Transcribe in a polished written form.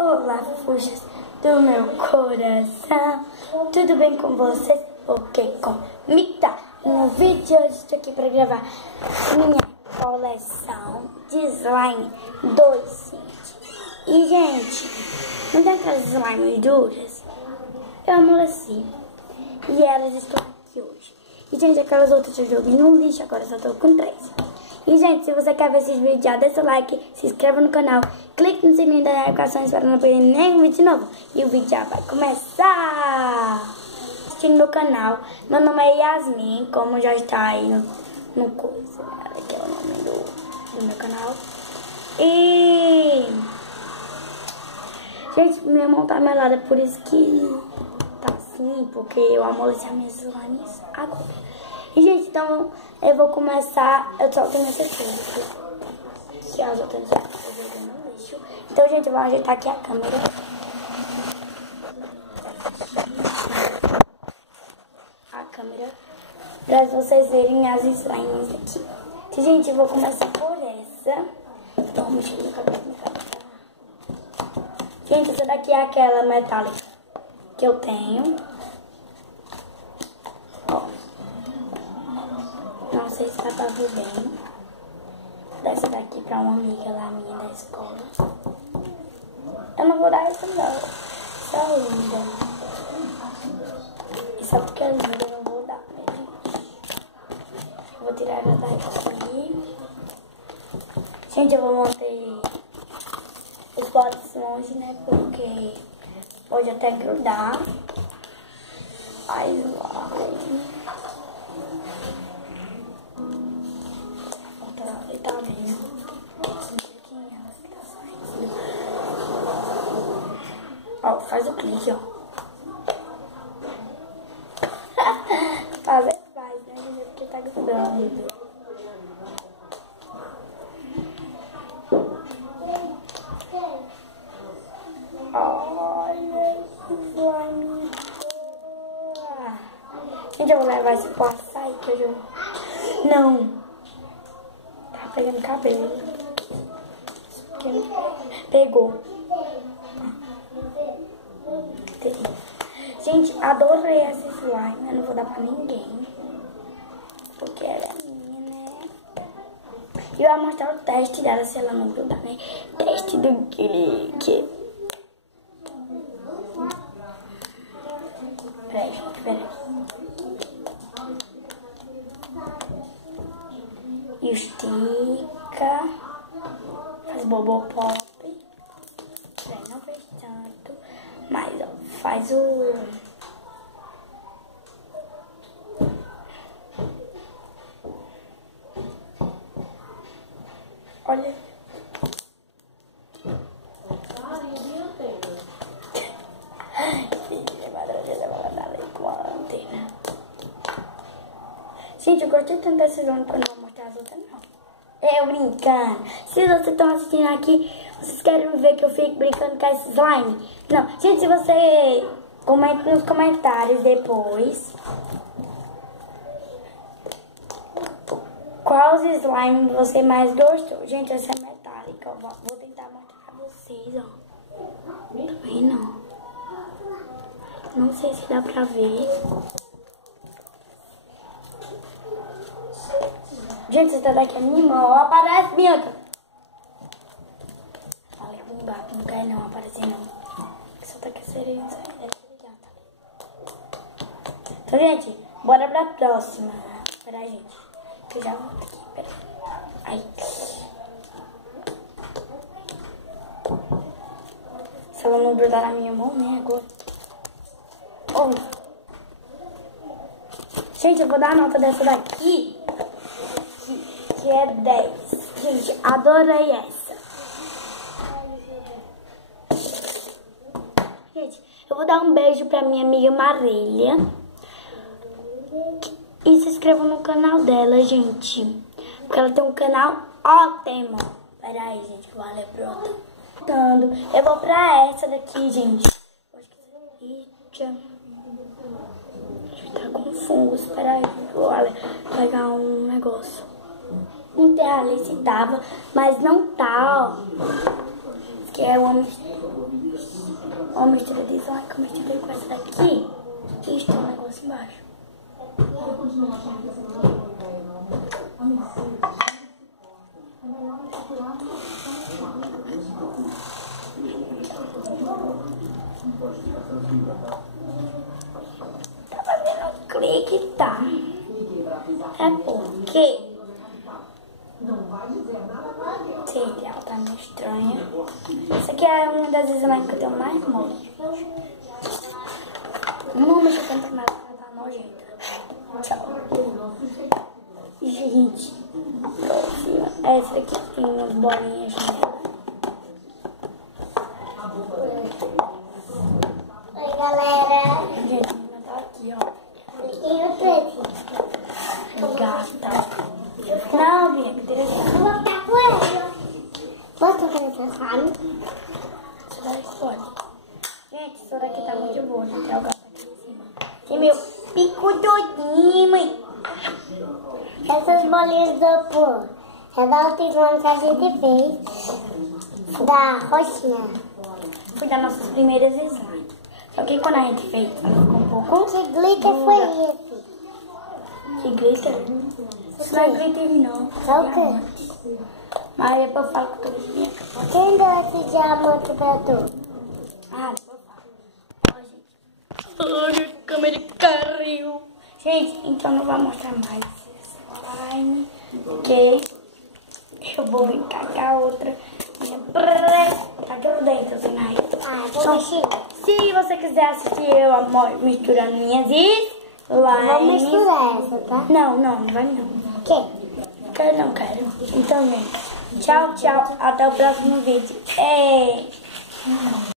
Olá, fofuchas do meu coração. Tudo bem com vocês? Ok, comigo tá. No vídeo de hoje estou aqui para gravar minha coleção de slime 2. E, gente, não tem aquelas slimes duras? Eu amoleci. E elas estão aqui hoje. E, gente, aquelas outras eu joguei no lixo, agora só tô com 3. E, gente, se você quer ver esses vídeos, já deixa o like, se inscreva no canal, clique no sininho das notificações para não perder nenhum vídeo novo. E o vídeo já vai começar! Assistindo meu canal, meu nome é Yasmin, como já está aí no coisa. Aqui é o nome do meu canal. E... gente, minha mão tá melada, por isso que tá assim, porque eu amoleci as minhas slimes agora. E, gente, então eu vou começar. Eu só tenho essas coisas aqui, que as outras eu joguei no lixo. Então, gente, eu vou ajeitar aqui a câmera. Pra vocês verem as slimes aqui. Então, gente, eu vou começar por essa. Então, vou mexer no cabelo. Gente, essa daqui é aquela metálica que eu tenho. Ó. Não sei se dá pra ver bem. Dessa daqui pra uma amiga lá minha da escola. Eu não vou dar essa não. Essa é linda. E só porque é linda eu não vou dar, né, gente? Eu vou tirar ela daqui. Gente, eu vou manter os potes longe, né? Porque pode até grudar. Ai, vai. Ele tá vendo. Ó, faz o clique, ó. Fazer faz, né? Porque tá grudando. Olha esse slime. Gente, eu vou levar esse pro açaí que eu jogo. Não. Tá pegando cabelo. Pegou. Gente, adorei essa slime. Eu não vou dar pra ninguém. Porque ela é minha, né? E eu vou mostrar o teste dela se ela não grudar, né? Teste do clique. Peraí, gente, peraí. Estica. Faz bobo pop. Peraí, não fez tanto. Mas, ó, faz o... olha. Gente, eu gostei tanto desse slime que eu não vou mostrar as outras, não. Eu brincando. Se vocês estão assistindo aqui, vocês querem ver que eu fico brincando com esse slime? Não. Gente, se você comenta nos comentários depois qual slime você mais gostou. Gente, essa é metálica. Vou tentar mostrar pra vocês, ó. Tá vendo? Não sei se dá pra ver. Gente, essa daqui é minha irmã. Ó, aparece, Bianca. Falei, não quer não aparecer não. Só tá querendo sair. Então, gente, bora pra próxima. Pera aí, gente. Que eu já volto aqui. Pera aí. Se ela não grudar na minha mão, né, agora. Oh. Gente, eu vou dar a nota dessa daqui. Que é 10. Gente, adorei essa. Gente, eu vou dar um beijo pra minha amiga Marília. E se inscreva no canal dela, gente. Porque ela tem um canal ótimo. Pera aí, gente, que eu vou ler pronto. Eu vou pra essa daqui, gente. Eita. Tá com fungos. Pera aí, vou pegar um negócio. Não tem ali se tava, mas não tá, ó. Que é uma mistura. uma mistura de slime que eu misturei com essa daqui. E estou um negócio embaixo. Tá fazendo clique, tá? É porque sei, ela tá meio estranha. Essa aqui é uma das slime que eu tenho mais mole. Não mexa tanto nada, ela tá nojenta. Tchau. Gente, próxima. Essa aqui tem umas bolinhas nela. Oi, galera. Gente, a menina tá aqui, ó. Tem o preto. Gata. Não, Bianca, direito. Eu vou ficar com ele. Posso fazer essa carne? Isso daí pode. Gente, isso daqui tá muito boa. Tem o gato aqui em cima. Tem meu pico todinho, mãe. Essas bolinhas de isopor é da outra slime que a gente fez. Da roxinha. Foi das nossas primeiras slime. Só que quando a gente fez, ela ficou um pouco... Que glitter foi esse? Que glitter? Isso não é glitter, não. É o quê? Mas depois eu falo com todas as minhas. Quem deu esse diamante pra tu? Ah, depois eu falo. Ó, gente. Ai, a câmera caiu. Gente, então não vou mostrar mais slime. Porque eu vou brincar com a outra. Tá tudo dentro, assim, na rede. Ah, vou Então, mexer. se você quiser assistir eu misturando minhas slimes... Vou misturar essa, tá? Não, não vai não. O quê? Quero não, quero. Então, gente. Tchau, tchau. Até o próximo vídeo. Ei!